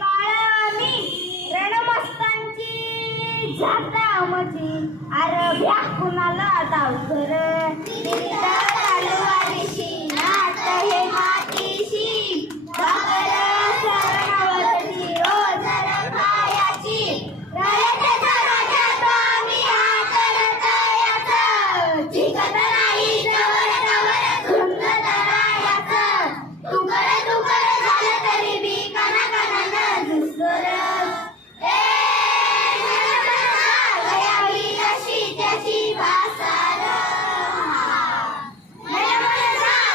काळानी रणमस्तांची झाटामची अरभ्या कुणाला डावकर तलवारीशी नाट हे मातीशी भाकर शरणावरती रोज खायाची रयतेचा राजा तो आम्ही हातरत याचं जिंकत नाही जवळ जवळ झुंज धरायाचं तुकर झालं तरी बी काना कानानं दुसर गयावी अशी त्याची भासार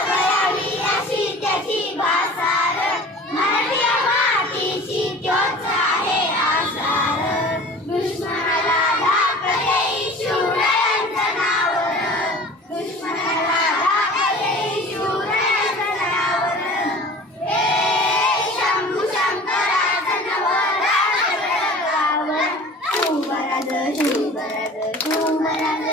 गयावी अशी त्याची भासार मराठी मातीची त्योच आहे आसार दुश्मनाला धाक देई शूरायांचं नावर दुश्मनाला धाक देई शूरायांचं नावर हे शंभू शंकराचं नवरात्र गाव शुभराज शुभराज शुभराज